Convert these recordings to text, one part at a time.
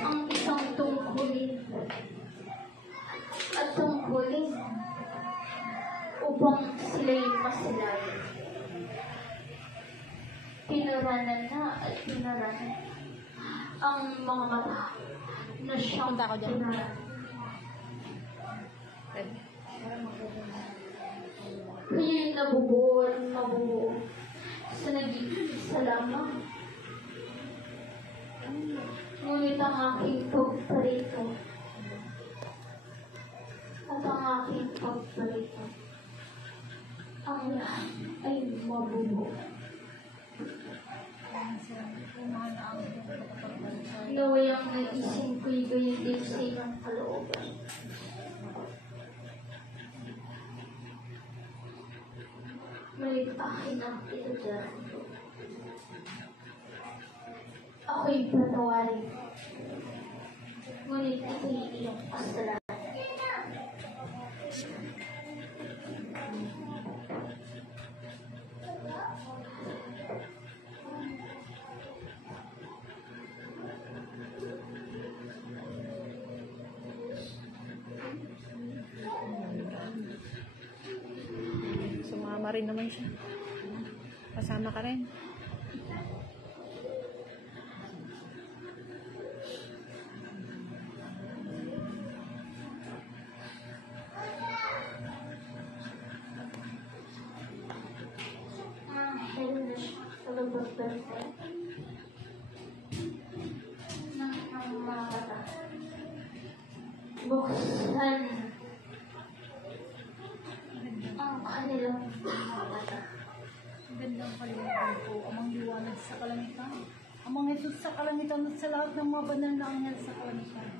ang isang tungkulin at tungkulin upang sila'y masilayan. Pinaranan na at pinaranan ang mga mata na siyang pinaranan. Kaya'y nabubuo at mabubuo sa nag-iisa lamang. Ngunit ang aking pagparito at ang aking pagparito, ang lahat ay mabubuo. Naway ang nag-ising ko'y gayon din sa ilang kalooban. May akin ang itadaran ko. Ako'y patawarin. Ngunit ito'y iyong kasalanan. Sumama rin naman siya. Kasama ka rin. Buksan ang kanilang mga mata. Gandang kalimutan po, amang liwanag sa kalangitan. Amang Jesus sa kalangitan at sa lahat ng mga banal na anghel sa kalangitan.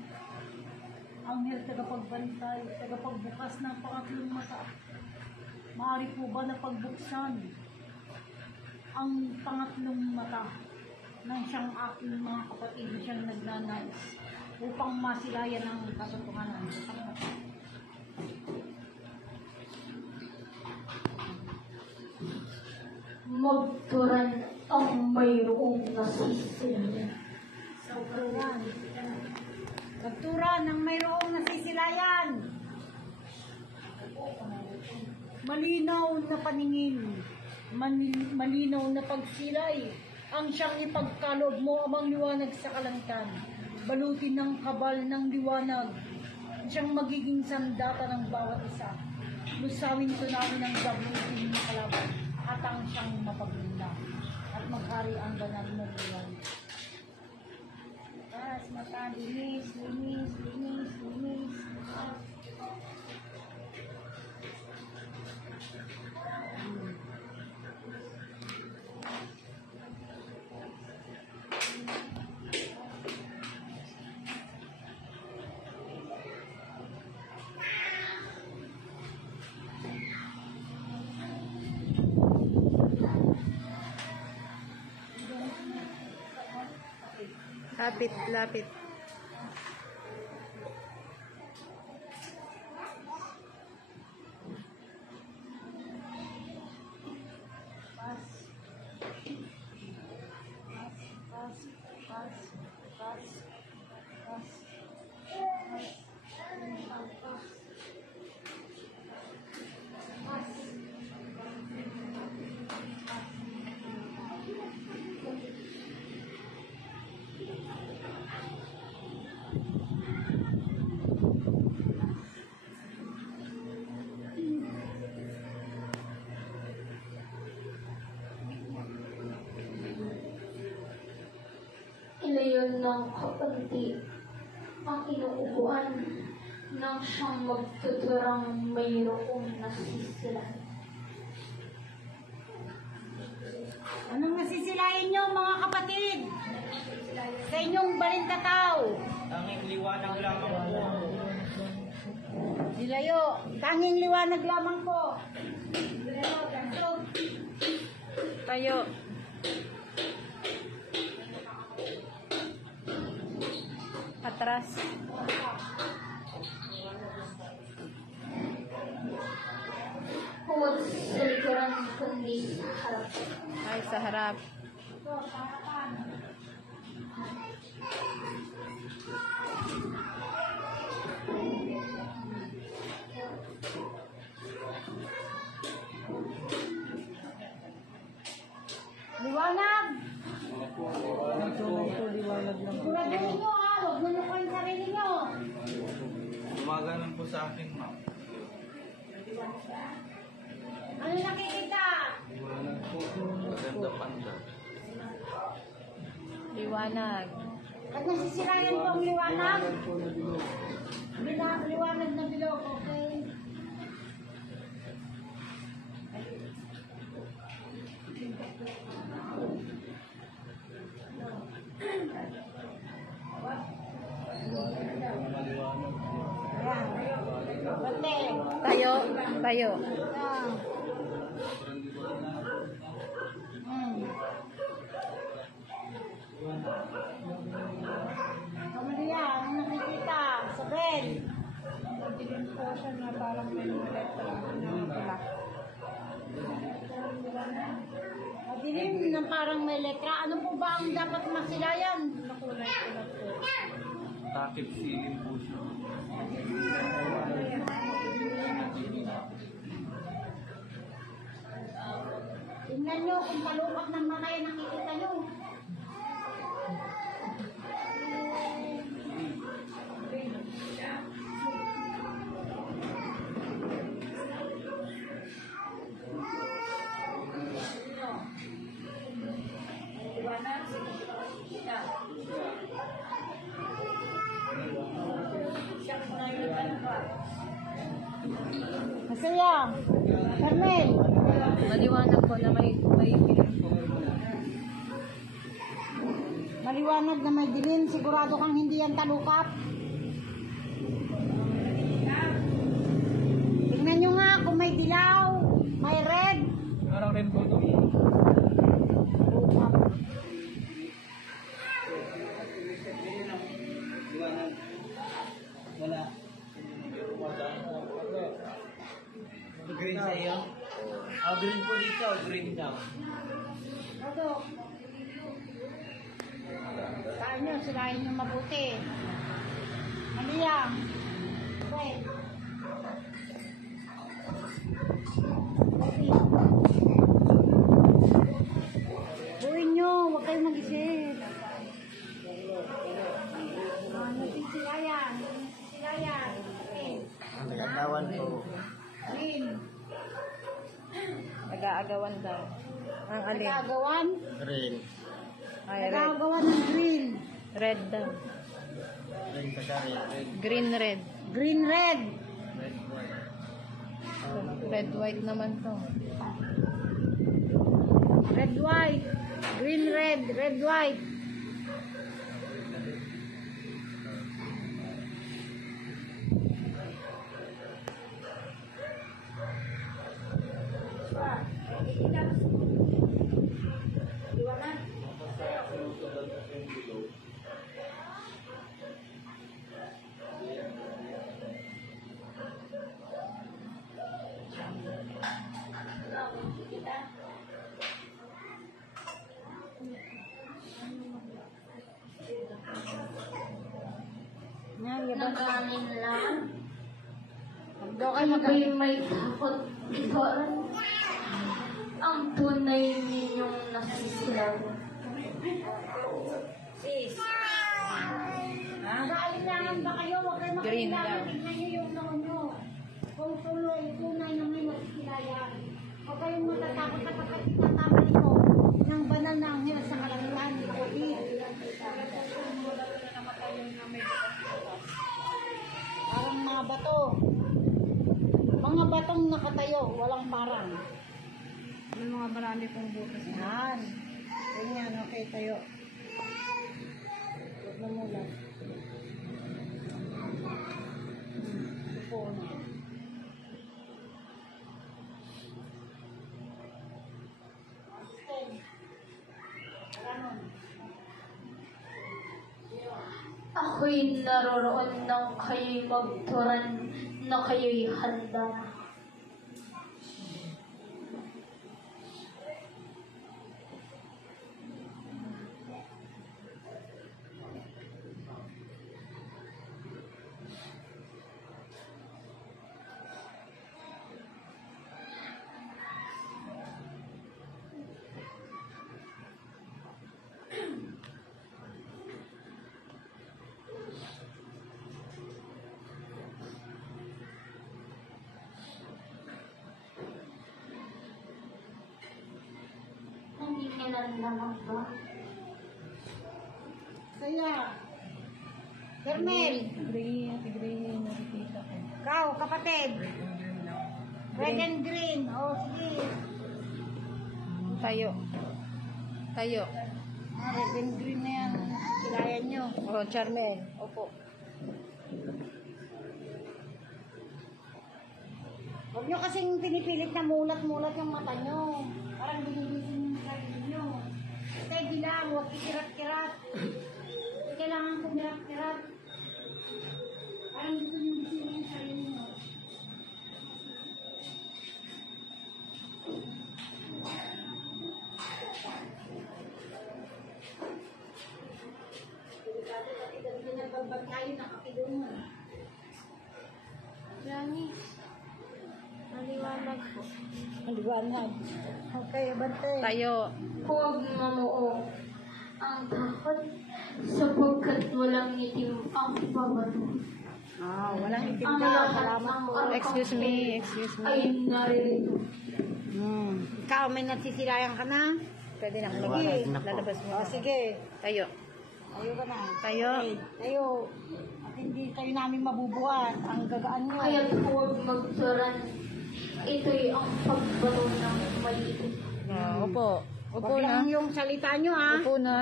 Anghel tagapagbantay, tagapagbukas ng pangatlong mata. Maaari po ba na pagbuksan ang pangatlong mata nang siyang aking mga kapatid siyang nagnanais upang masilayan ang katotohanan sa mata? Magturan ang mayroong nasisilayan. Magturan ang mayroong nasisilayan. Malinaw na paningin, malinaw na pagsilay, ang siyang ipagkalob mo amang liwanag sa kalangitan. Balutin ng kabal ng liwanag, siyang magiging sandata ng bawat isa. Lusawin ko namin ang gabutin na kalaban, at ang siyang mapaglinda, at maghari ang banal na liwanag. Taas mata, linis, linis, linis, linis. Lapit, lapit. Ilayon ng kapanti ang inuupuan ng siyang magtuturang mayroong nasisilayan. Anong nasisilayan niyo mga kapatid? Sa inyong balintataw. Tanging liwanag lamang po. Dilayo, tanging liwanag lamang po. Dilayo, ganito. Tayo. Atras. Huwag sa likuran kundi sa harap. Ay, sa harap. Ito, sa harapan. Maliwanag lang. Siguraduhin nyo ha, huwag manukuhin sarili nyo. Gumaganon po sa akin, ma'am. Ano nakikita? Maganda panda. Liwanag. At nasisirayan po ang liwanag? Liwanag na bilog, okay? Bante. Tayo. Tayo. Kamalia, ano nakikita? Sabihin. Madilim po siya na parang may letra na pula. Madilim na parang may letra. Ano po ba ang dapat masilayan? Nakulay pula po. Takip silim po siya. Tingnan nyo kung talupak ng mata yan nakikita nyo. Masaya. Carmel. Maliwanag po na may dilim po. Maliwanag na may dilim. Sigurado kang hindi yan talukap. Tingnan nyo nga kung may dilaw, may red. Parang rin po ito. Wala. Green sa iyo? Green po dito. Green daw. Oto. Saan nyo, sirahin nyo mabuti. Malia. Okay. Buuin nyo, huwag kayong mag-isip. Nasisilayan. Nasisilayan. Okay. Ang nagatawan po. Green. Nag-aagawan daw. Ang alin? Nagagawan. Green. Ay, red. Nagagawan ng green. Red daw. Green sa kari. Red. Green, red. Green, red. Red white. Red, white naman to. Red, white. Green, red. Red, white. Yan, yaban ka. Nakanin lang. Daw kayo Ano mag- ba'y may takot ito? Ang tunay ninyong nasisilaw. Sis. Nag-aalinlangan ba kayo? Huwag kayo Green makailangan. daw. Tignan nyo yung noon nyo. Kung tuloy, tunay na may nasisilayan. Huwag kayong matatakot na kapag tinatawag ito ng banal na anghel sa kalangitan. COVID. Parang mga bato. Mga batong nakatayo, walang parang. May mga marami pong butas. Yan. Ganyan, okay, tayo. Huwag na mula. Upo na. Ganon. Ako'y naroroon nang kayo'y magturan na kayo'y handa. kailan naman ba? Saya. Carmel. Green, nakikita ko. Ikaw, kapatid. Red and green. O, sige. Tayo. Tayo. Red and green na yan. Silayan nyo. Oh, Charmel. Opo. Huwag nyo kasing pinipilit na mulat-mulat yung mata nyo. Parang binibisin yung sarili nyo. Steady lang, huwag ikirat-kirat. Kailangan kumirat-kirat. Parang gusto nyo bisin yung sarili nyo. Delikado pati gabi na nagbabantayin, nakakidungan. Gani. Maliwanag po. Maliwanag. Okay, bante. Tayo. Huwag mamuo ang takot sapagkat walang itim ang babato. Walang itim Ang na. lahat Salamat ng po. Excuse me. ay naririto. Ikaw, may nasisilayan ka na? Pwede na. Sige. Lalabas mo. O, sige. Tayo. Tayo ka na. Tayo. Okay, tayo. At hindi kayo namin mabubuhat. Ang gagaan nyo. Kaya huwag magturan. Ito'y ang pagbato ng maliit. Opo. Opo Huwag na. lang yung salita nyo, ha? Opo na.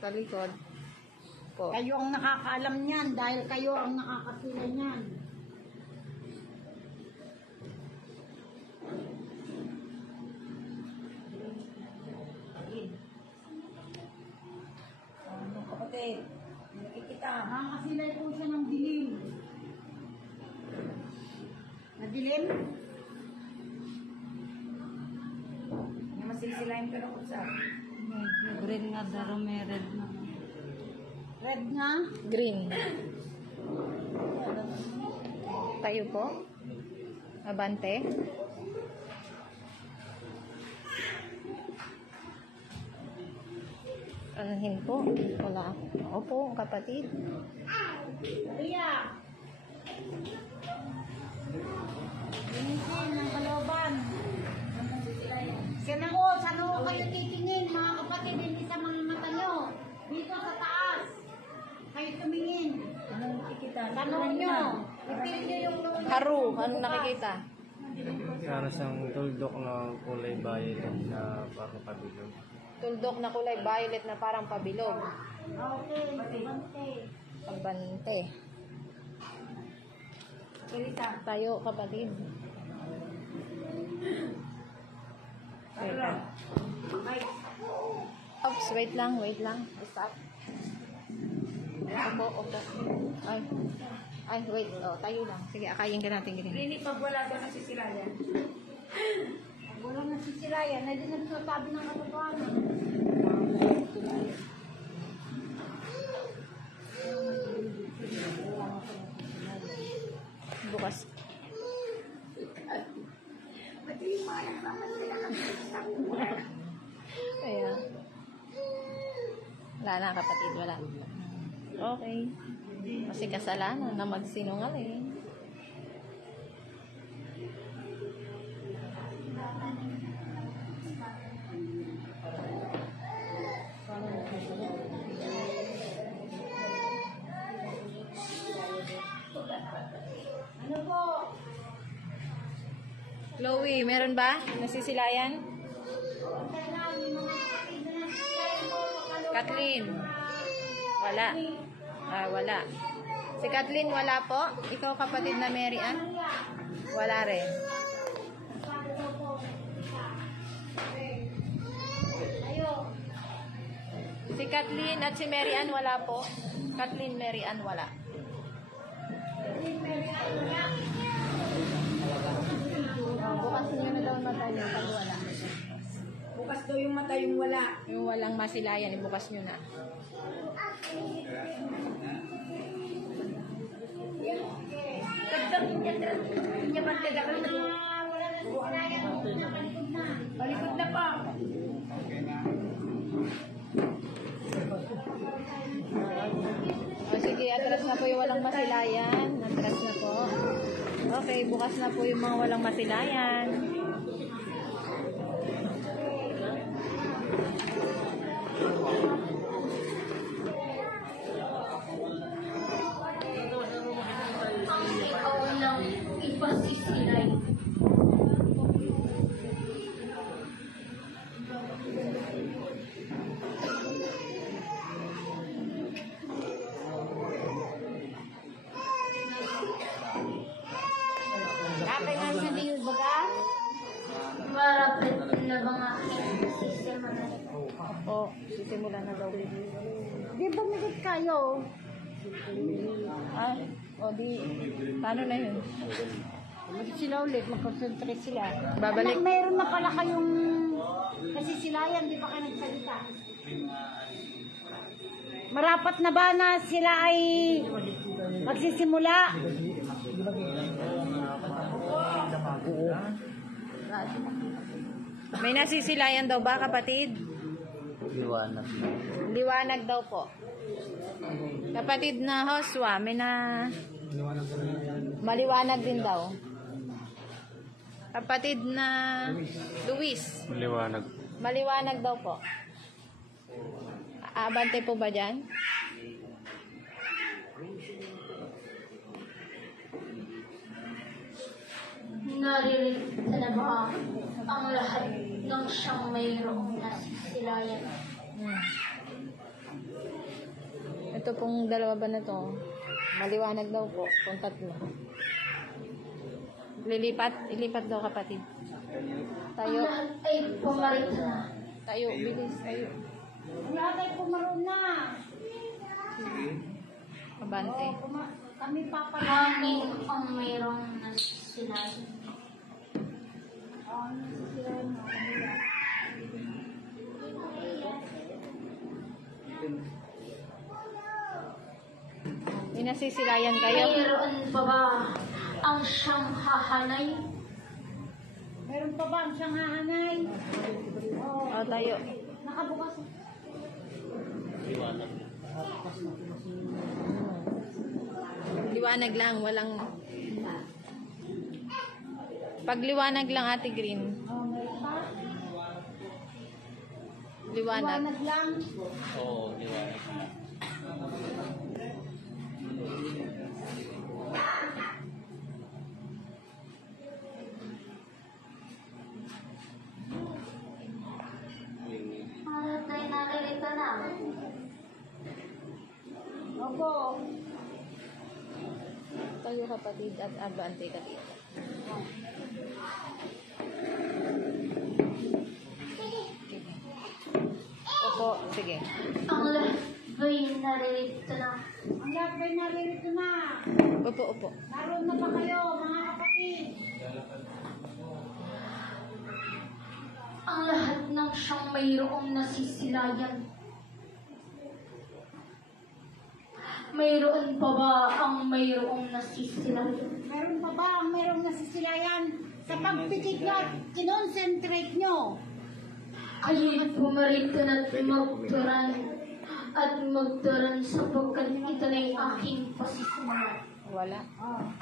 Sa likod. Opo. Kayo ang nakakaalam niyan dahil kayo ang nakakasila niyan. Ano kapatid? Nakikita. Nakakasilay po siya ng dilim. Nadilim? Masisilayin ka na ko sa Green nga daro may red na. red nga. Green. Tayo po. Abante. Anuhin po. Wala. Opo, kapatid. Maria! Linisin ng kalooban. Saan ako kayo titingin, mga kapatid, hindi sa mga mata nyo. Dito sa taas. Kayo tumingin. Anong nakikita? Tanong nyo. Ipil nyo yung loob. Haru. Anong nakikita? Para siyang tuldok na kulay violet na parang pabilog. Tuldok na kulay violet na parang pabilog. Okay, bante. Pagbante. Salita. Tayo, kapatid. Wait lang. Oops, wait lang. Stop. Opo, opo. Ay, wait. Oh, tayo lang. Sige, akayin ka natin. Rini, pag wala daw nasisilayan. Walang nasisilayan. Na din nagsasabi ng katotohanan. Bukas. Kaya. Wala na, kapatid. Wala. Okay. Kasi kasalanan na magsinungaling. Ano po? Chloe, meron ba? Nasisilayan? Kathleen? Wala. Wala. Si Kathleen wala po? Ikaw kapatid na Mary Ann? Wala rin. Si Kathleen at si Mary Ann wala po? Kathleen, Mary Ann wala. Bukas nyo na daw mata nyo pag wala. Bukas daw yung mata yung wala. Yung walang masilayan, ibukas nyo na. Balikod na pa. O sige, atras na po yung walang masilayan. Atras na po. Okay, bukas na po yung mga walang masilayan. Nagsisimula na daw. Di ba nagot kayo? Ah, o di, paano na yun? Balik sila ulit, mag-concentrate sila. Babalik. Anak, mayroon na pala kayong kasisilayan, di ba kayo nagsalita? Marapat na ba na sila ay magsisimula? May nasisilayan daw ba, kapatid? Liwanag. Liwanag daw po. Kapatid na Hoswa, may na... Maliwanag din daw. Kapatid na Luis, Liwanag. maliwanag daw po. Aabante po ba dyan? Naririnig na ba ang lahat ng siyang mayroong nasisilayan? Ito pong dalawa ba na to? Maliwanag daw po, kung tatlo. Ilipat daw, kapatid. Ang Tayo, lahat ay pumalit na. tayo, bilis, tayo. Wala tayo pumaroon na. Abante. Kami papa Hangin ang mayroong nasisilayan. May nasisilayan kayo? Mayroon pa ba ang siyang hahanay? Meron pa ba ang siyang hahanay? O, tayo. Nakabukas. Liwanag lang, walang... Pagliwanag lang, Ate Green. Oh, meron pa. Liwanag. Liwanag lang. Oo, liwanag. Ang lahat ay naririta na. Opo. Tayo, kapatid, at abante ka dito. Opo, sige. Ang lahat ay naririta na. Ang lahat ba'y naririto na? Opo, opo. Naroon na ba kayo, mga kapatid? Ang lahat ng siyang mayroong nasisilayan. Mayroon pa ba ang mayroong nasisilayan? Meron pa ba ang mayroong nasisilayan? Sa pagpikit nyo at kinonsentrate nyo. Kayo'y pumarito at magturan sapagkat ito na yung aking pasisimula. Wala.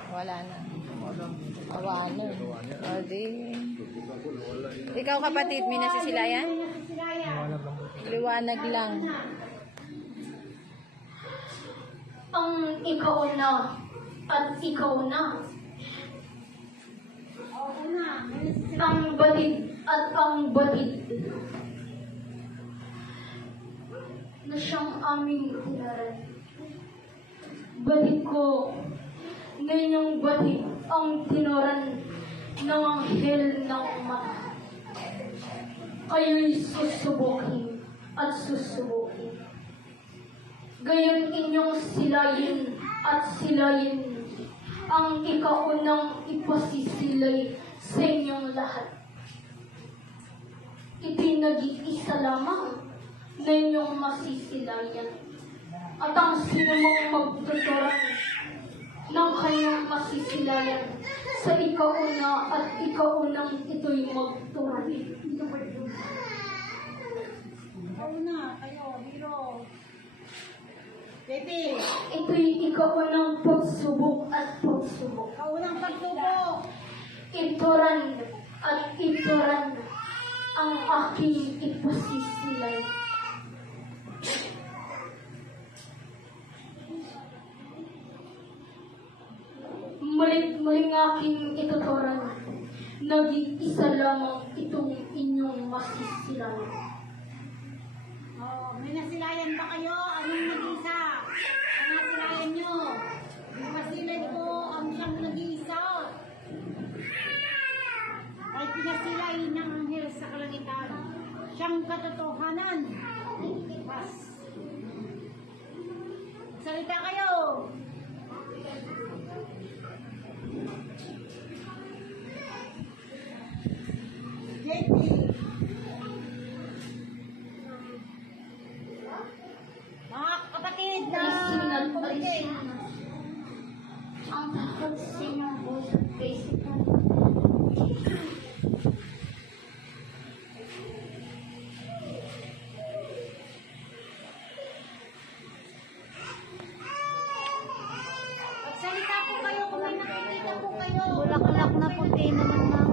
Wala na. Awano. O, di. Ikaw, kapatid, may nasisilayan? May nasisilayan. Liwanag lang. Ang ikaw na at ikaw na. Oo na. May nasisilayan. Ang batid at ang batid na siyang aming tinaran. Batid ko na inyong batid ang tinoran ng anghel ng mata. Kayo'y susubukin at susubukin. Gayon inyong silayin at silayin ang ikaunang ipasisilay sa inyong lahat. Ito'y nag-iisa lamang na inyong masisilayan. At ang sinumang magtuturan ng kanyang masisilayan sa ikauna at ikaunang ito'y magturan. Oo na. Kayo, biro. Baby. Ito'y ikaunang pagsubok at pagsubok. Kaunang pagtubo. Ituran at ituran ang aking ipasisilay. Muling aking ituturan, nag-iisa lamang itong inyong masisilayan. Oh, may nasilayan ba kayo? Anong nag-isa? Ang nasilayan nyo? Yung masilay ko ang siyang nag-iisa. Ay pinasilay ng anghel sa kalangitan. Siyang katotohanan. Magsalita kayo! JP! Mga kapatid na Original, kumite. original. Ang takot sa inyong boses, basically. Magsalita po kayo kung may nakikita po kayo. Bulaklak na puti naman ma'am.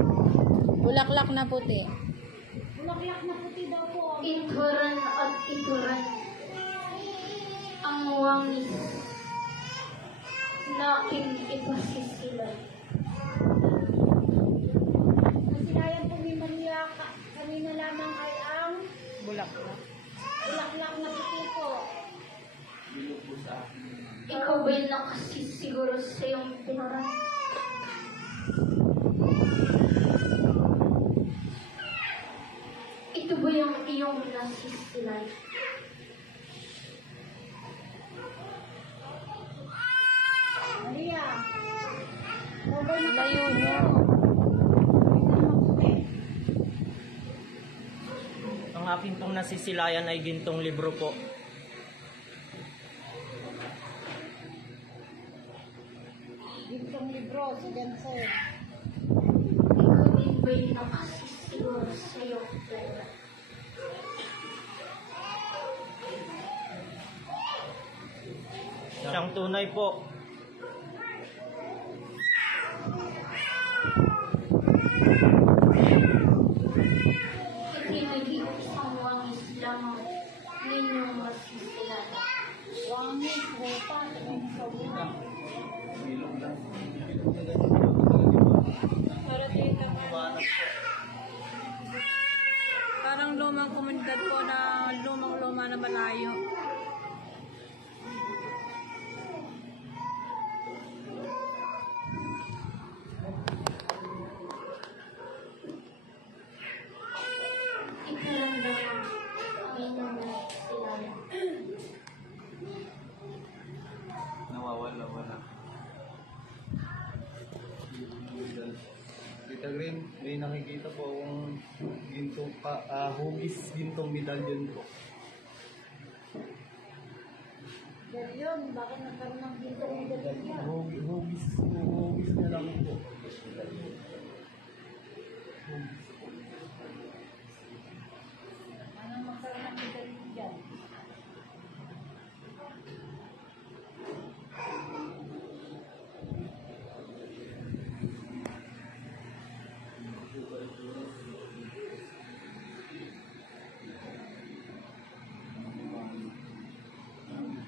Bulaklak na puti. Bulaklak na puti daw po. Ituran at ituran. Ang wangis na aking ipasisilay. Masilayan po ni Maria kanina lamang ay ang Bulaklak. bulaklak na puti po. Ikaw ba'y nakasisiguro sa iyong tinuran? Ito ba yung iyong nasisilay? Maria. Over na Layo nyo. Ang akin pong nasisilayan ay gintong libro po. Gintong libro, si Jensen. Ikaw din ba'y nakasisiguro sa iyong tinuran? Siyang tunay po. Ito'y nag-iusang wangis lamang ninyong masisilay. Wangis, rupa, tingin sa buwan. Parang lumang komunidad po na lumang-luma na malayo. Ikaramdaman ang inyong nasisilay. Nawawala. Tita Green, may nakikita po akong gintong medalyon po. Yun, bakit nagkaroon ng gintong medalya? Hugis na lang po. Anong magkaroon ng medalya dyan?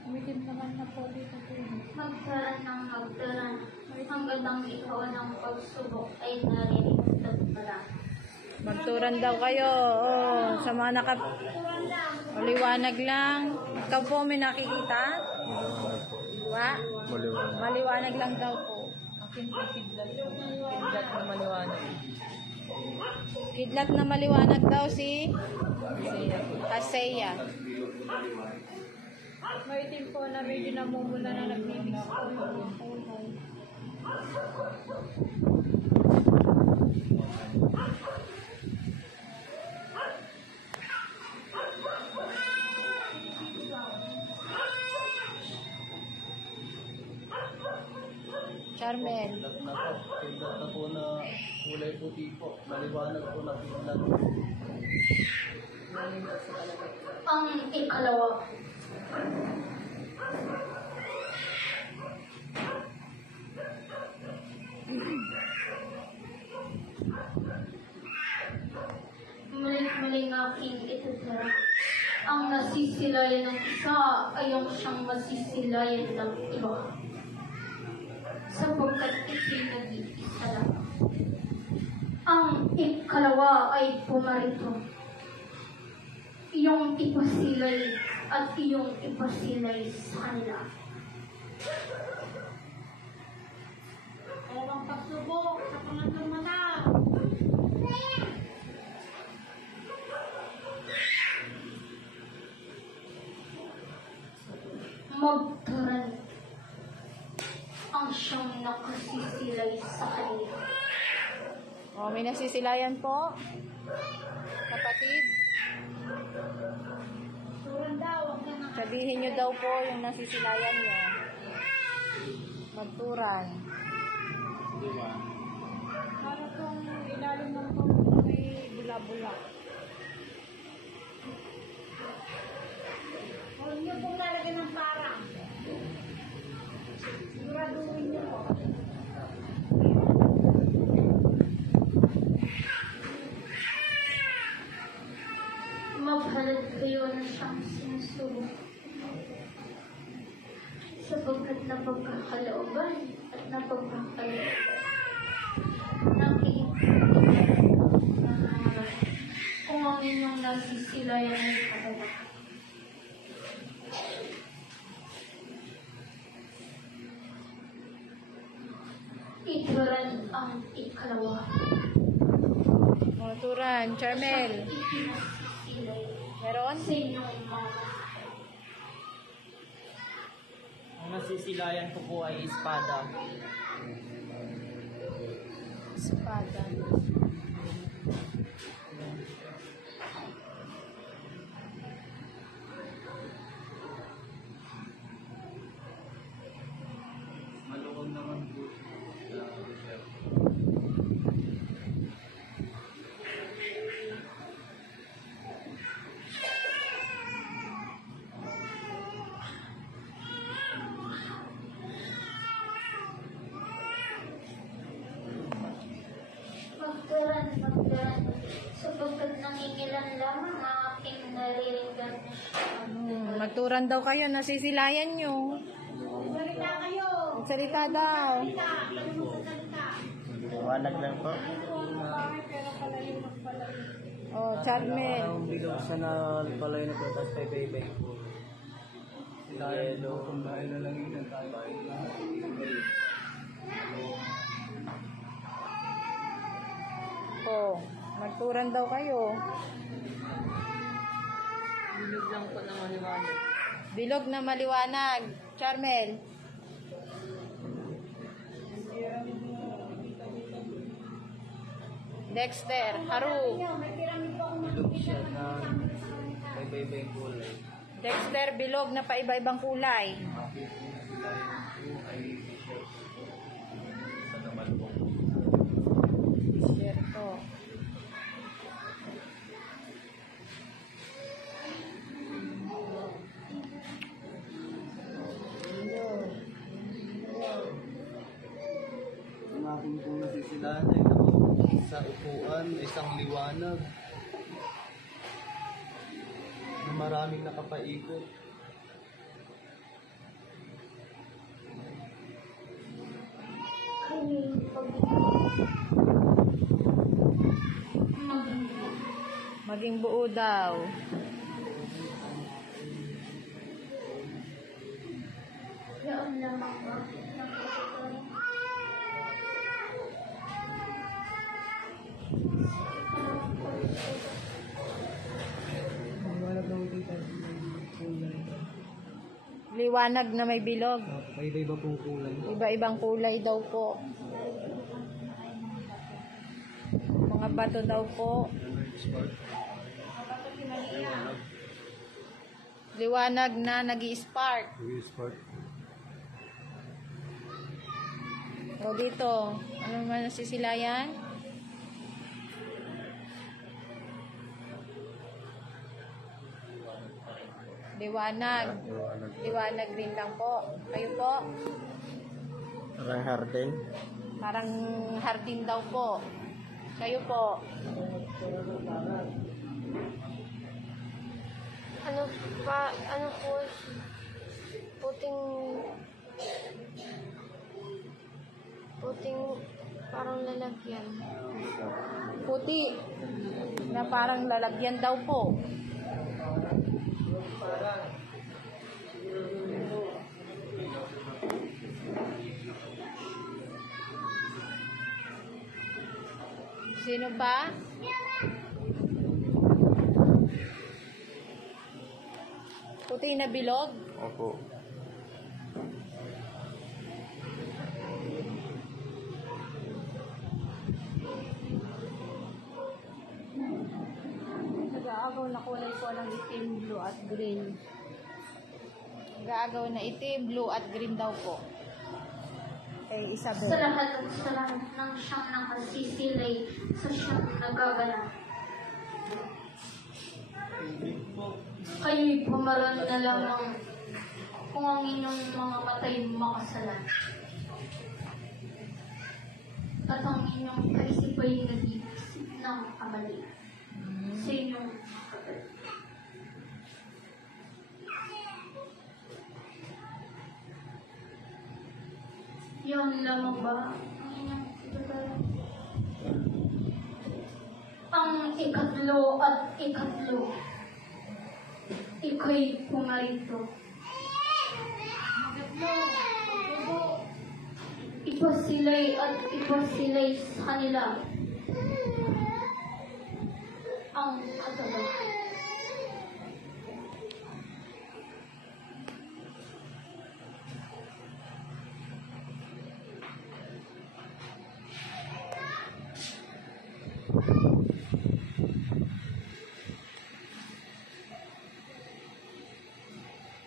Umitim naman na po dito po. Magtaran ng magtaran, hanggang ang ikaw ng pagsubok ay narinig pala. Magturan daw kayo. Oh, sa mga Maliwanag lang. Ikaw po may nakikita? Wa? Maliwanag lang daw po. Akin po kidlat. Kidlat na maliwanag. Kidlat na maliwanag daw si Kaseya. Maitim po na medyo namumula na nagmimix po. Charmel. Tindat na po na kulay puti po. Maliwanag po na tindat. Ang ikalawa, muling-muling aking itutira. Ang nasisilayan ng isa ay ang siyang masisilayan ng iba. Sapagkat ito'y nag-iisa lang. Ang ikalawa ay pumarito. Iyong ipasilay at iyong ipasilay sa kanila. Dalawang pagsubok sa pangatlong mata. Mag Magturan ang siyang nakasisilay sa kanila. O, may nasisilayan po. Kapatid. Sabihin nyo daw po yung nasisilayan nyo. Magturan. Para kung ilalim ng to may bula-bula. Huwag niyo pong lalagyan ng parang. Siguraduhin niyo po. Maghalad kayo na siyang sinusubo. Sapagkat napagkakalooban at napagkakalooban. Kung ang inyong nasisilayan ay kadala. Ituran ang ikalawa. Magturan. Charmel. Ikinasisilay Meron? sa inyong mga Ang nasisilayan ko po ay espada. Espada. Maluwag naman po. Magturan, sapagkat nangingilan lamang ang aking naririgan na siya. Magturan daw kayo. Nasisilayan nyo. Salita kayo. Salita daw. Liwanag lang po. Pero palayo ng palayo. O, Charmel. Ang bilog siya na palayo na po, tapos may baybay po. Yelo. Kung dahil na lang yun ang tayo. O, magturan daw kayo. Bilog lang po na maliwanag. Bilog na maliwanag. Charmel. Dexter. Haru. Bilog siya na may baybay kulay. Dexter, bilog na paiba-ibang kulay. Cierto. Ang aking pong nasisilayan ay sa upuan, isang liwanag. Na maraming nakapaikot. Kanyang Maging buo daw. Yaon lamang ang nakikita. Liwanag na may bilog. May iba pong kulay. Iba-ibang kulay daw po. Mga bato daw po. Liwanag na nag-i-spark. O dito, ano naman nasisilayan? Liwanag. Liwanag din lang po. Kayo po? Parang hardin. Parang hardin daw po. Kayo po? Ano po, puting parang lalagyan. Puti. Na parang lalagyan daw po. Sino pa? Puti na bilog? Opo. na kulay po ng itim, blue at green. Nag-aagaw na itim, blue at green daw po. Kay Isabel. Sa lahat ng siyang nakasisilay sa siyang nagaganap. Kayo'y pumaran na lamang kung ang inyong mga matay makasalan. At ang inyong kaisipay nag-iisip ng kamali sa inyong kapatid. Yan lamang ba ang inyong kapatid? Ang ikatlo at ikatlo, ika'y pumarito. Ipasilay at ipasilay sa kanila ang katabahan.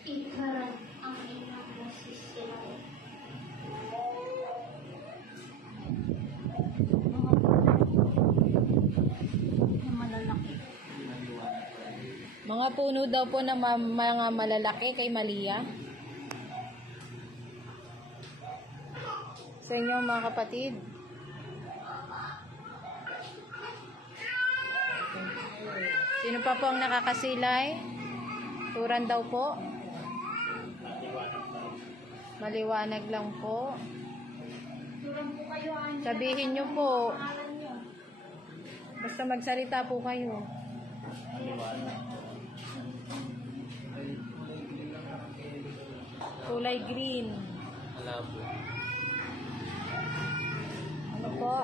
Ikaran ang inyong nasisilay. Mga puno daw po ng mga malalaki kay Malia. Sa inyo mga kapatid. Sino pa po ang nakakasilay? Turan daw po. Maliwanag lang po. Sabihin nyo po. Basta magsalita po kayo. Kulay green. Malabo. Ano po?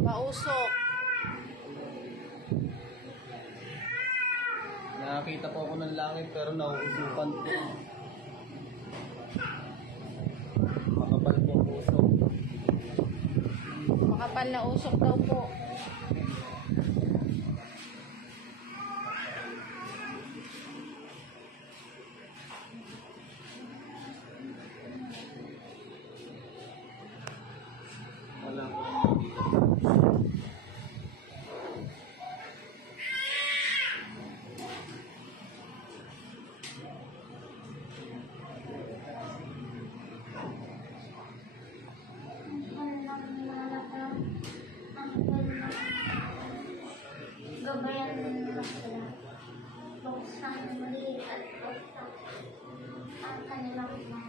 Mausok. Nakakita po ako ng langit pero nauusukan po. Makapal po ang usok. Makapal na usok daw po. Wala po. Gabayan nila sila. Buksan muli at buksan ang kanilang mga.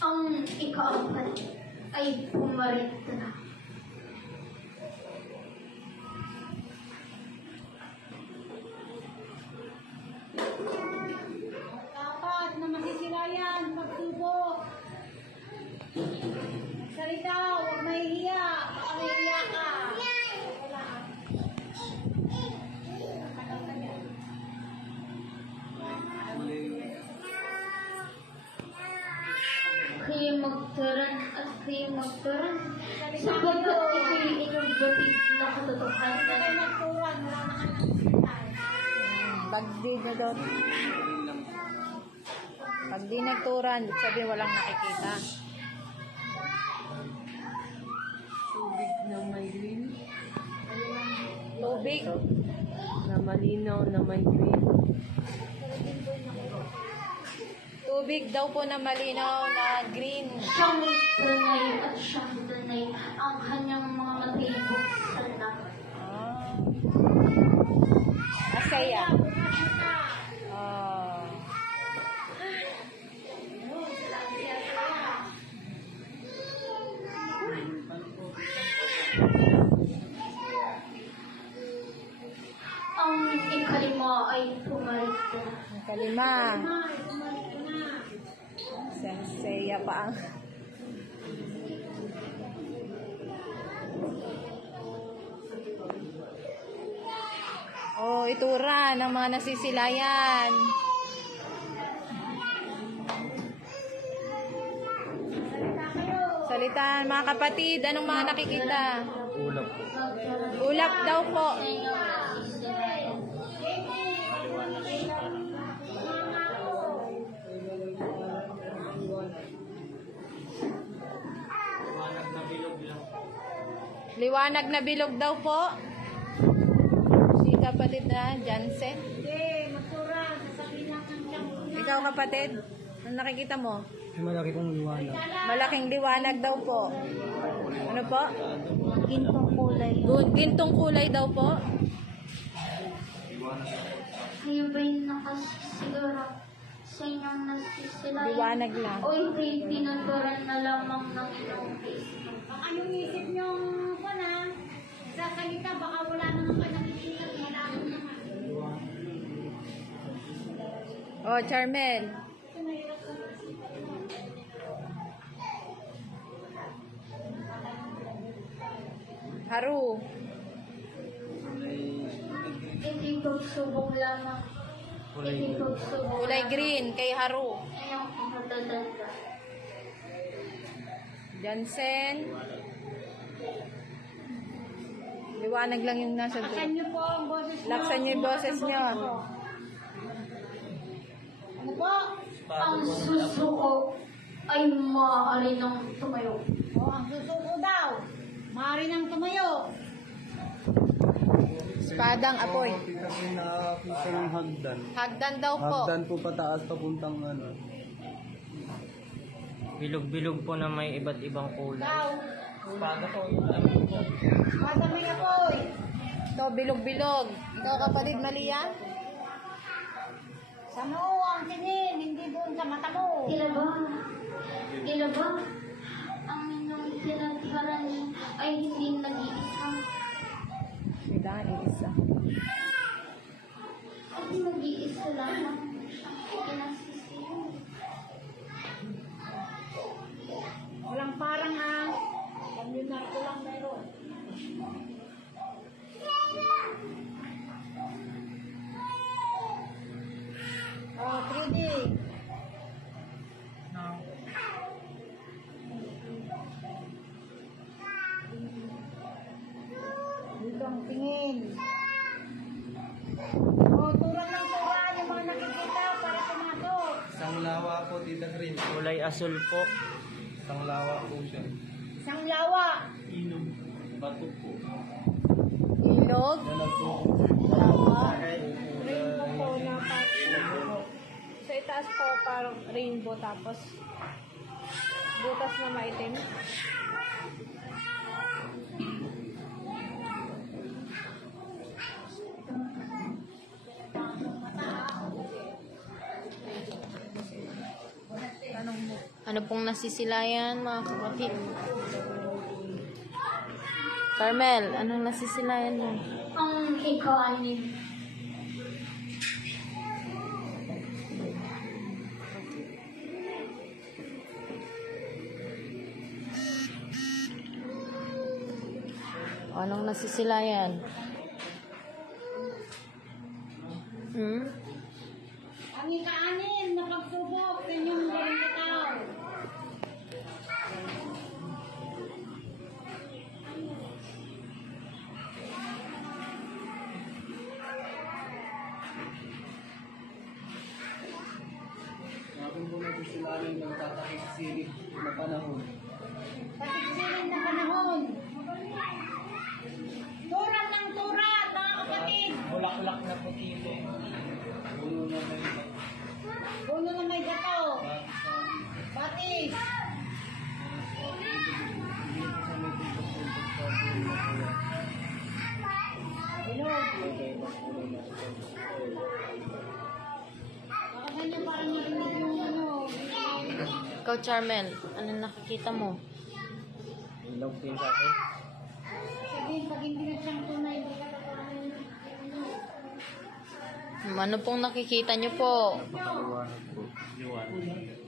Ang ikaapat ay pumarito na. Dapat na masisilayan, pagtubo. Salita, huwag mahihiya. Baka mahihiya ka. Kayo magturan at kayo magturan sapagkat ito'y inyong batid na katotohanan. Pag di na daw. Pag di nagturan, sabi walang nakikita. Tubig na may green. Tubig. Na malinaw na may green. Tubig daw po na malinaw na green. Siyang tunay at siyang tunay ang kanyang mga matay buksan na. Ah. Masaya. Ah. Ang Nahiya pa ang... Oh, itura ng mga nasisilayan. Salitaan, mga kapatid, anong mga nakikita? Ulap po. Ulap daw po. Liwanag na bilog daw po. Si kapatid na, Jansen. Ikaw kapatid, ano nakikita mo? May malaki pong liwanag. Malaking liwanag daw po. Ano po? Gintong kulay. Gintong kulay daw po. Kayo ba'y nakasiguro sa inyong nasisilayan? Liwanag lang. O ito'y tinuturan na lamang ng inyong Kristo? Anong isip niyong sa salita, baka wala naman ka nakikita. Oh, Charmel. Haru. Ito'y pagsubok lamang. Ito'y pagsubok Kulay lamang. green kay Haru. Ayong matadanda. Jansen. Liwanag lang yung nasa Laksan doon. niyo po ang boses niyo. Laksan niyo yung boses niyo. Ano po? Ang susuko ay maaari ng tumayo. O, ang susuko daw. Maaari nang tumayo. Espadang apoy. Kasi nakakita ng hagdan. Hagdan daw po. Hagdan po pataas papuntang ano. Bilog-bilog po na may iba't ibang kulay. Daw. Bata may apoy. Ito, bilog-bilog. Ikaw kapatid Malia? Sa noo ang tingin, hindi doon sa mata mo. Tila ba? Tila ba? Ang inyong tinatharan ay hindi nag-iisa. Sila, isa. At nag-iisa lamang siyang kinasisiyo. Walang parang Pamilnar ko lang meron. Oh, 3D. Dito ang tingin. Oh, turan ng turan yung mga nakikita para pumasok. Isang lawa po, Tita Green. Kulay asul po. Isang lawa po siya. Isang lawa. Inom. Bato po. Ilog. Dalag po. Rainbow po na sa itaas po parang rainbow tapos butas na maitim. Ano pong nasisilayan, mga kapatid? Carmel, anong nasisilayan mo? Ang ika-anim. Anong nasisilayan? Ang ika-anin na pagsubok sa inyong galing itaw. Nakapin po natin sila ng nagtatakisilip na panahon. Patigsilin na panahon. Turan ng turat, mga kapatid. Bulak-bulak na po tito. Puno na may Puno na may gato. Batis. Baka ganyan parang narinig yung Ikaw, Charmel, anong nakikita mo? Ilog din sa akin. sabihin pag hindi na siyang tunay, hindi ka Ano pong nakikita niyo po? Liwanag po. Liwanag.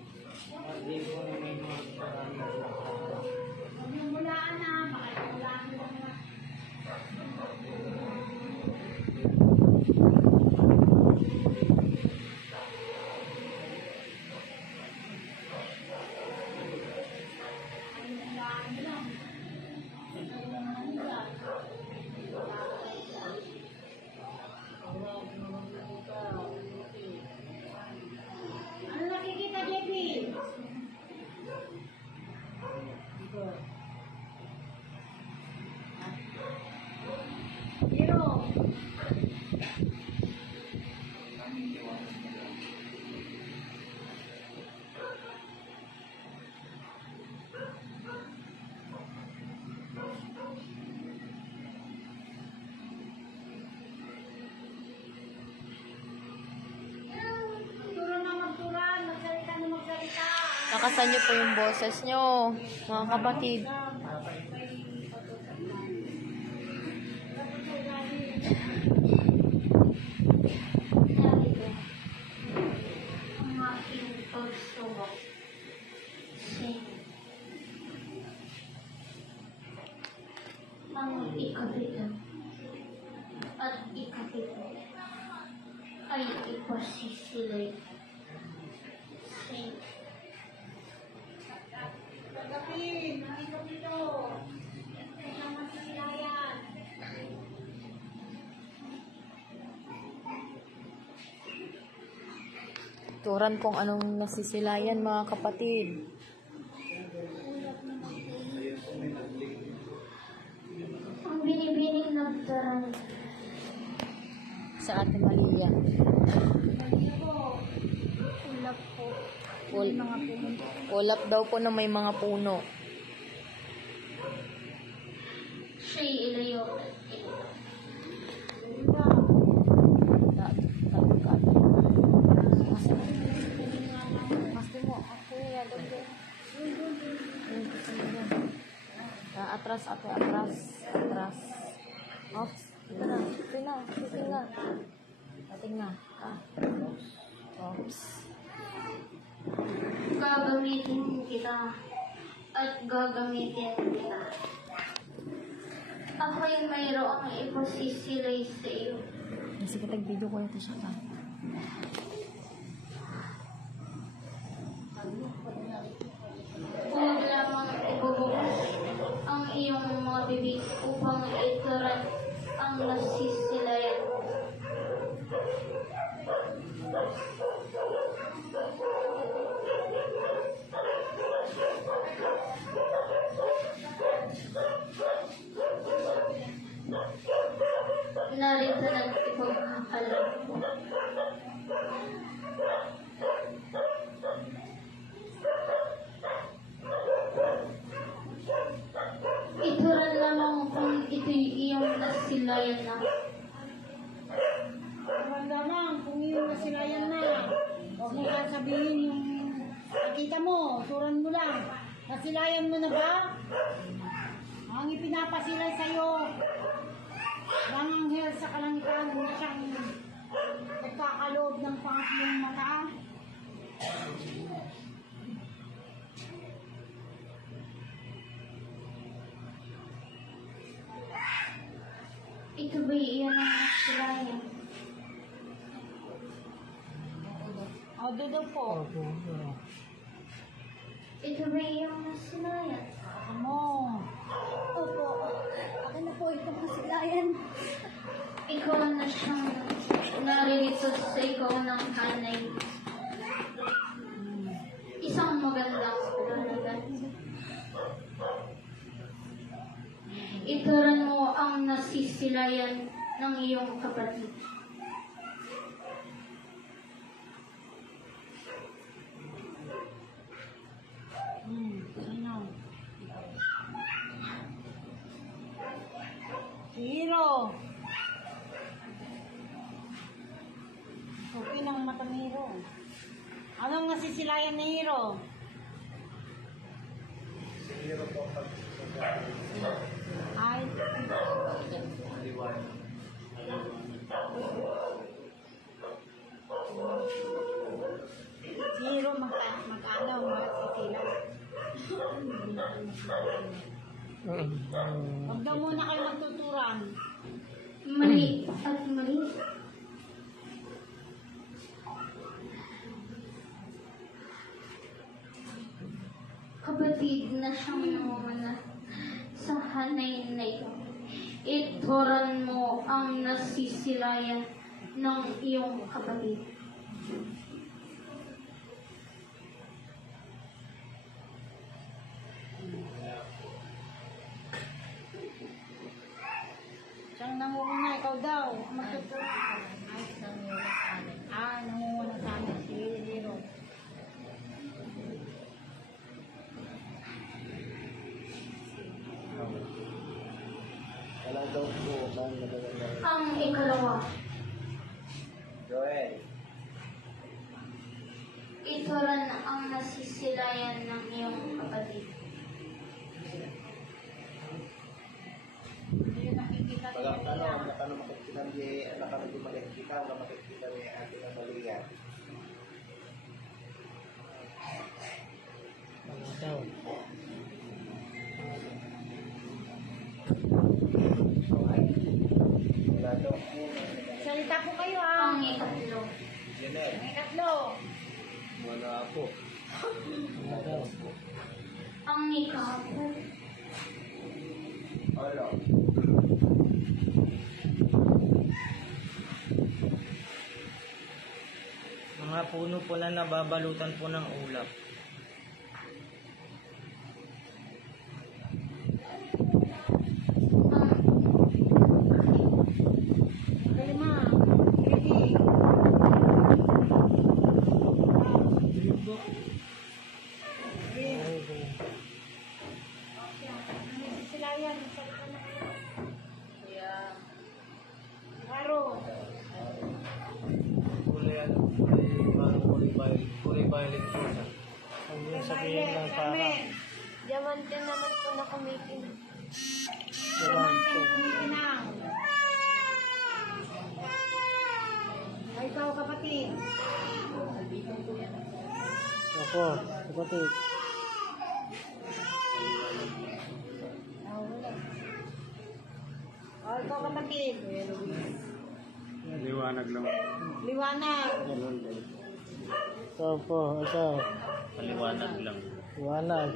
Lakasan niyo po yung boses niyo, mga kapatid. Narito ang aking pagsubok. Ang ikapito at ikapito ay ipasisilay. Turan kung anong nasisilayan, mga kapatid. Ang binibining ng tarang Sa Ate Maria. ulap po. Ulap daw po na may mga puno. Siya'y ilayo. Atras, ate, atras. Atras. Ops. Ito na. Ito na. Ito na. Ating na. Ops. Gagamitin kita at gagamitin kita. Ako'y mayroong ipasisilay sa iyo. Sige, tag-video ko ito siya. Huwag lamang ibubukas ang iyong mga bibig upang ituran ang nasisilayan. Narito nag-ipagkakalam ko. Ituran lamang kung ito'y iyong nasilayan na. Lamang, kung yung nasilayan na, huwag mo sabihin yung nakita mo, suran mo lang. Nasilayan mo na ba? Ang ipinapasilay sa'yo, ng anghel sa kalangitan na siyang nagkakaloob ng pangatlong mata. Ito ba'y iyan ang nasilayan? O, dodo po. Ito ba'y iyong nasilayan? Ano? Opo. Ako na po itong nasilayan. Ikaw na siyang naririto sa ikaw ng hanay. Isang magandang dalagan. Ituran mo ang nasisilayan ng iyong kapatid. Sino? Hero. Okay ng mata ni Hero. Anong nasisilayan ni Hero? Ay. Si Hero mag-ano, masisilan. Huwag daw muna kayo magtuturan. Mali at mali. Kapatid na siyang namumuna sa hanay na ito. Ituran mo ang nasisilayan ng iyong kapatid. Siyang nangunguna, ikaw daw. Magtuturan. Nangunguna sa amin. Si Hero. Ang ikalawa. Joel. Ituran ang nasisilayan Salita po kayo Ang ikatlo. Ang ikatlo. Wala po. Ang ikapat. Wala. Mga puno po na nababalutan po ng ulap. Kalima. Ready. Sila yan. Aro. Kulay violet po siya. Ang yung sabihin ng para. Diamante naman po na kumikin. Diamante. Kumikinang. Ay, ikaw kapatid. Ako, kapatid. Oh, ikaw kapatid. Liwanag lang. Liwanag. Ikaw po, ikaw. Paliwanag lang. Liwanag.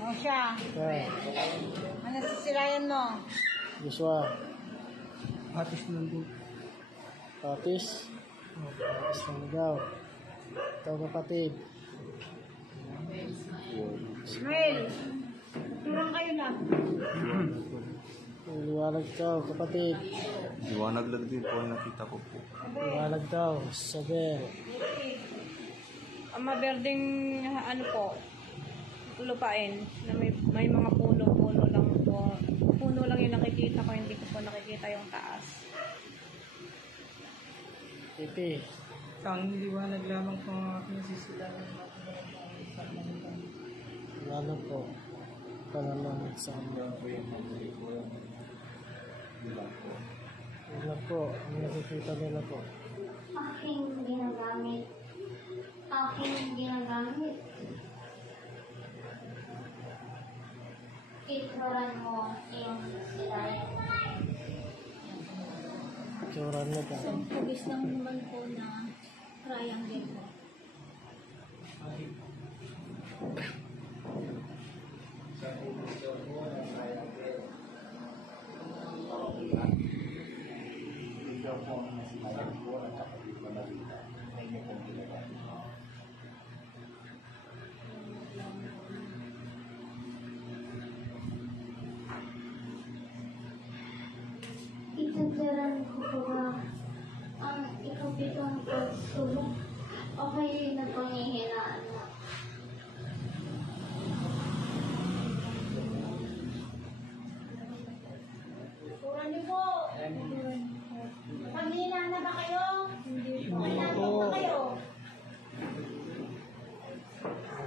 O siya. Ikaw. Ano sisilayan mo? Joshua. Patis lang po. Patis? Patis lang ikaw. Ikaw kapatid. Noel. Turang kayo na. Liwanag ikaw kapatid. Liwanag lang din po ang nakita ko po. Liwanag daw. Saber. Ang maberdeng ano po, lupain na may mga puno lang po. Puno lang yung nakikita ko, hindi ko po nakikita yung taas. Titi. Ang liwanag lamang po ang aking nasisilayan. Liwanag po. Pananalig sa amin. Liwanag po. Ang nakikita nila po. Aking ginagamit. Aking ginagamit. Ituran mo yung silayan. Itsura mo ba? Pagis lang naman po na triangle po. Ituturan ko ba ang ikapitong pagsulong o kayo'y nagpangihinaan na? Turang niyo po. Paghina na ba kayo? Paghina na ba kayo?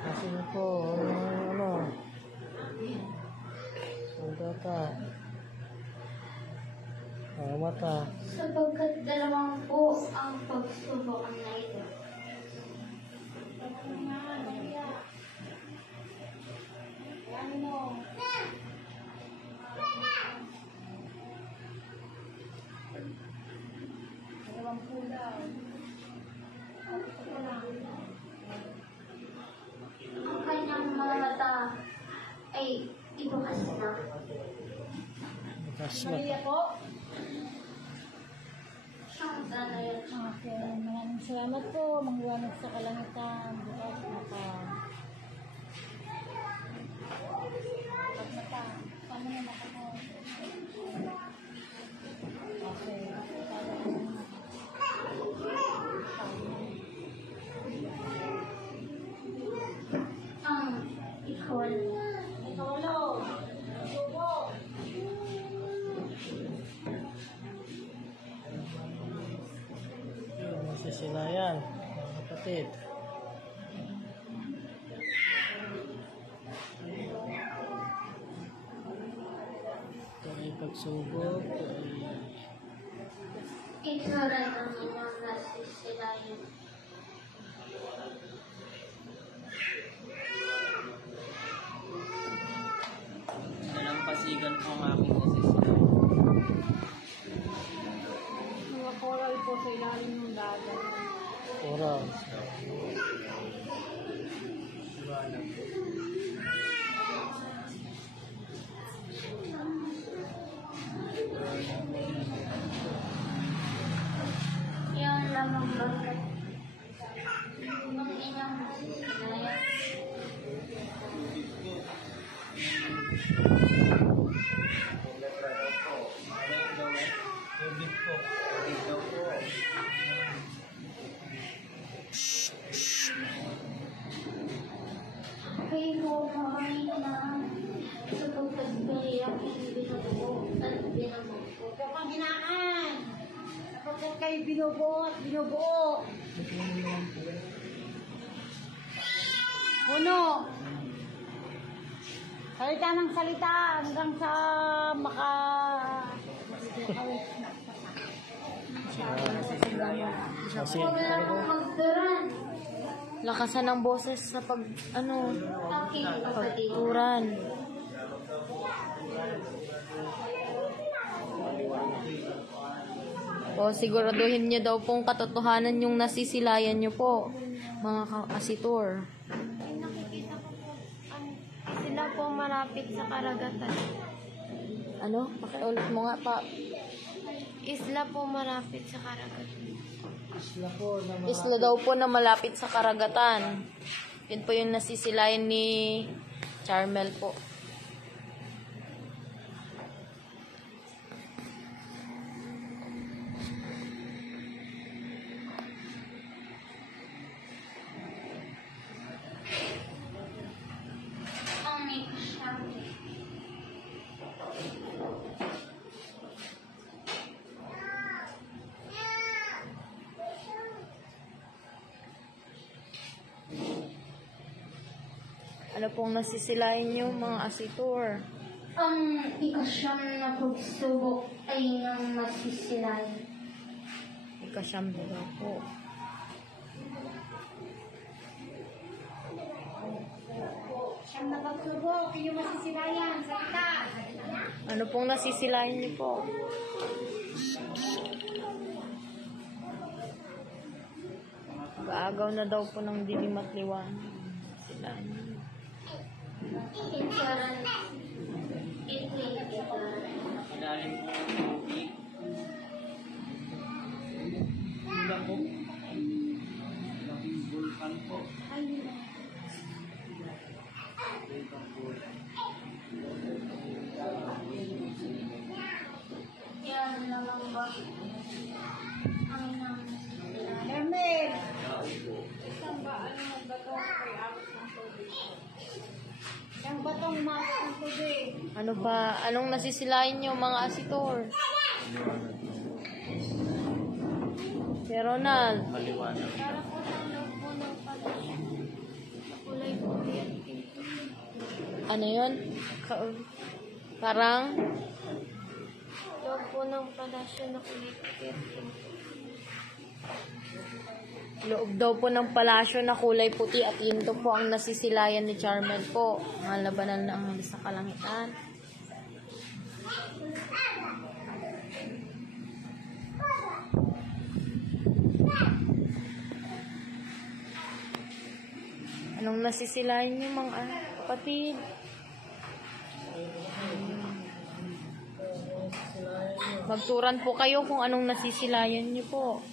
Kasi na po. Ano? Sandata. Mata. Sapagkat dalawang po ang pagsubukan na ito. Ang kanyang mga mata ay ibukas na. Bukas na. Maria po. Siyang danayan. Okay, maraming salamat po. Manghiwanag sa kalangitan. Bukas na pa. Bukas na pa. Paano na nakamo? Okay. Ang ikol. Ikawalo. Subo. Nasisilayan. Mga kapatid. Ito ay pagsubok. Ito ay Itsura ng inyong nasisilayan. sa ilalim ng dagat. Oras. Yung lamang bagat ng inyong nasisilayan. Kayo kami na sapagkat kayo ang binubuo at binubuo. Huwag ka pang hinaan. Kapag kayo binubuo at binubuo. Puno. Salita ng salita hanggang sa Huwag lang magturan. Lakasan ng boses sa Aking kapatid. pagturan. O siguraduhin niyo daw pong katotohanan yung nasisilayan niyo po, mga kasitor. Nakikita ko po, sila po malapit sa karagatan. Ano? Pakiulit mo nga pa. Isla po malapit sa karagatan. Isla daw po na malapit sa karagatan. Yun po yung nasisilayan ni Charmel po. Ang may kasabi. Ano pong nasisilayan niyo, mga asitor? Ang ikasyam na pagsubok ay nang masisilayan. Ikasyam daw po. siyang napagsubok, inyong masisilayan. Salita. Ano pong nasisilayan niyo po? Kaagaw na daw po ng dilim at liwanag. Sila. Ikaran. Ikaran. Yan lamang ba? Ang nang Hermel. Siyang batong umakit ng tubig. Ano ba? Anong nasisilayan niyo, mga asitor? Si Ronald. Maliwanag. Para po sa loob po ng palasyo. Sa kulay puti at pinto. Ano yun? Parang? Loob po ng palasyo na kulay puti at pinto. Loob daw po ng palasyo na kulay puti at yun po ang nasisilayan ni Charmel po. Mga labanan na ang sa kalangitan. Anong nasisilayan niyo, mga kapatid? Magturan po kayo kung anong nasisilayan niyo po.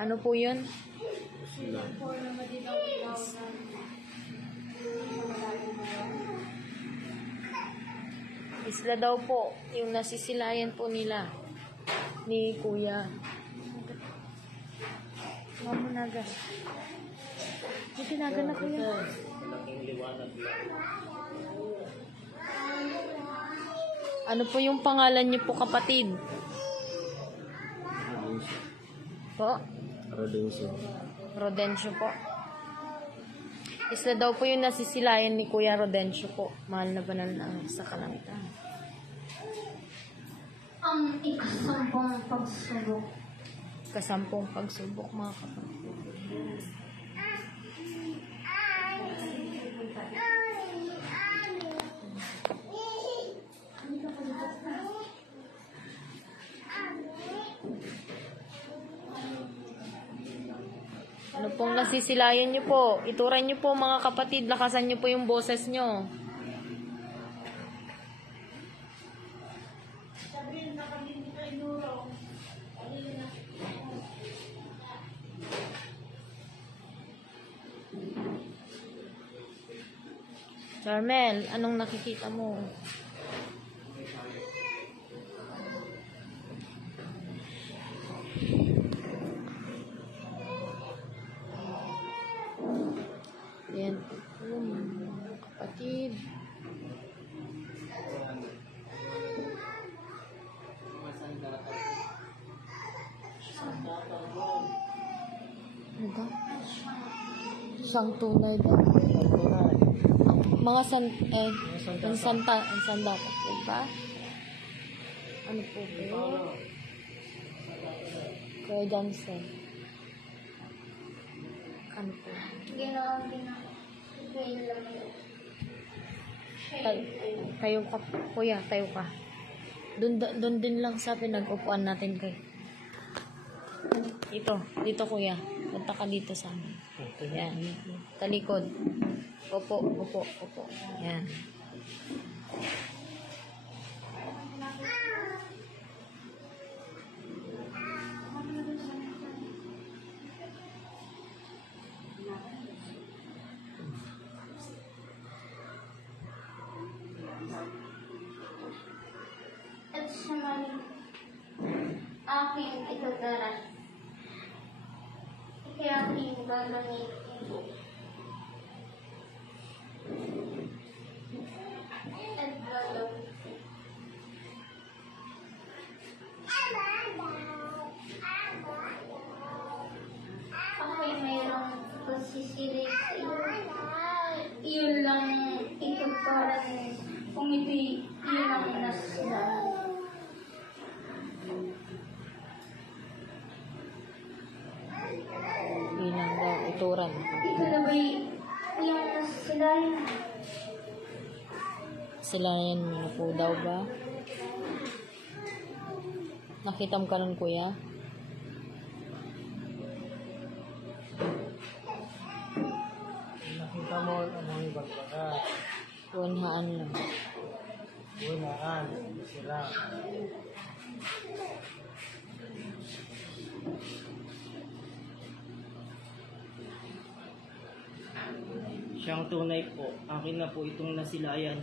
Ano po yun? Isla daw po, yung nasisilayan po nila ni Kuya. Mamunaga. May tinaga na Kuya. Ano po yung pangalan niyo po, kapatid? Po? Rodencio po. Isla daw po yung nasisilayan ni Kuya Rodencio po. Mahal na banal na sa kalangitan. ang ikasampung pagsubok. Kasampung pagsubok, mga kapatid. Ano pong nasisilayan niyo po? Ituran niyo po mga kapatid, lakasan niyo po yung boses niyo. Charmel, anong nakikita mo? Yan po mga kapatid. Ano ba? Isang tunay ba? Mga ang sanda po ba? Ano po ba yun? Kuya Johnson. Ano po? Ginawa. Tayo ka, kuya, tayo ka. Doon din lang sa pinag-upuan natin kay. Dito kuya. Punta ka dito sa amin. Yan. Talikod. Opo. Yan. At sumali aking itugaran. Aking gagamitin. At gagawin. Ako'y mayroong pasisilig sa iyo. Iyon lang itugaran. Kung ito'y iyon ang nasila. Bilang daw, ituran. Ito na ba'y yung nasilayan? Silayan mo na po daw ba? Nakita mo ka nun, kuya? Nakita mo ang bagbaga. Punhaan lang. Bunaan. Sila. Siyang tunay po. Akin na po itong nasilayan.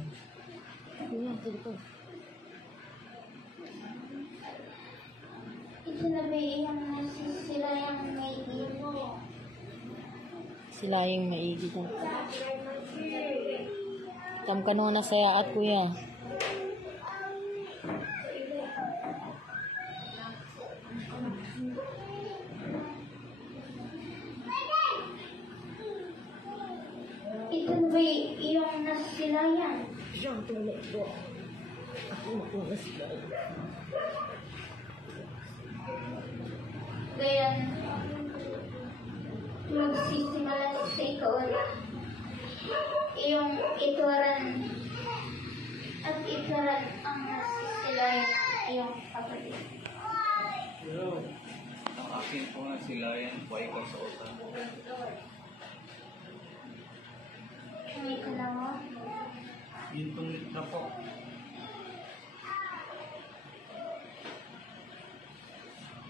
Kuya, dito. Ito na ba'y yung nasisilayang may ilo? Silayang maigi daw. Tam ka nung nasaya at kuya. Ito na ba'y yung nasilayan? Siyang tunay po. Ako na po nasilayan. Kaya magsisimula sa ikaw na iyong ituran at ituran ang nasisilayan ng iyong kapatid. Ang aking po nasilayan po ay kasuotan. May kalawa. Yun pong na po.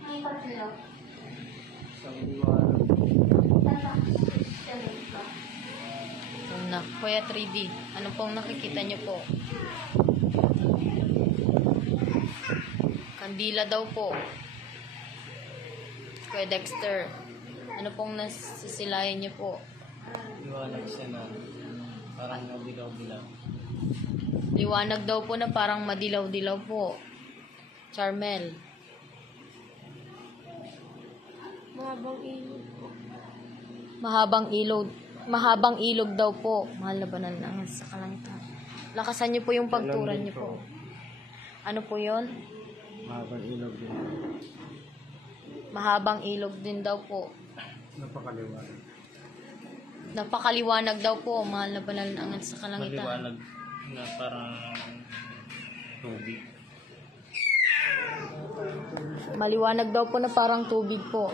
May patlo. Isang liwanag. Tatak sa lupa. Una, kuya 3D. Ano pong nakikita niyo po? Kandila daw po. Kuya Dexter. Ano pong nasisilayan niyo po? Liwanag siya na parang nabilaw-bilaw. Liwanag daw po na parang madilaw-dilaw po. Charmel. Mahabang ilog daw po. Mahal na banal na sa kalangitan. Lakasan niyo po yung pagturan niyo po. Ano po yon? Mahabang ilog din. Mahabang ilog din daw po. Napakaliwanag. Napakaliwanag daw po. Mahal na banal na angat sa kalangitan. Maliwanag na parang tubig. Maliwanag daw po na parang tubig po.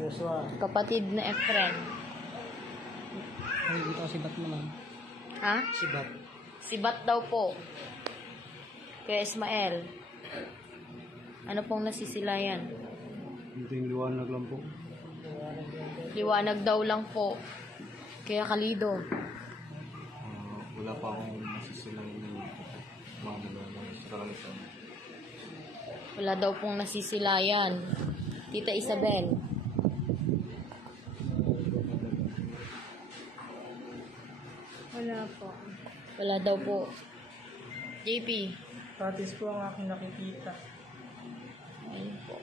Joshua. Kapatid na Efren. Ay, dito si Bat naman. Ha? Si Bat. Si Bat daw po. Kaya Ismael. Ano pong nasisilayan? Ito yung liwanag lang po. Liwanag daw lang po. Kaya Kalido. Wala pa akong nasisilayan ng mga nagagawa sa kalangitan. Wala daw pong nasisilayan. Tita Isabel. Wala po. Wala daw po. JP. Patis po ang aking nakikita. Ayun po.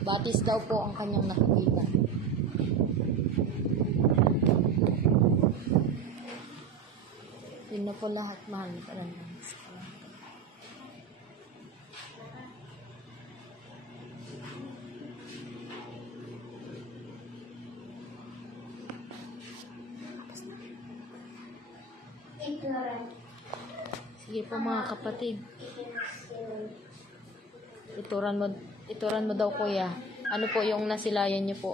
Batis daw po ang kanyang nakikita. Yun na po lahat, mahal na talaga. Sige po mga kapatid. Ituran mo daw kuya. Ano po yung nasilayan niyo po?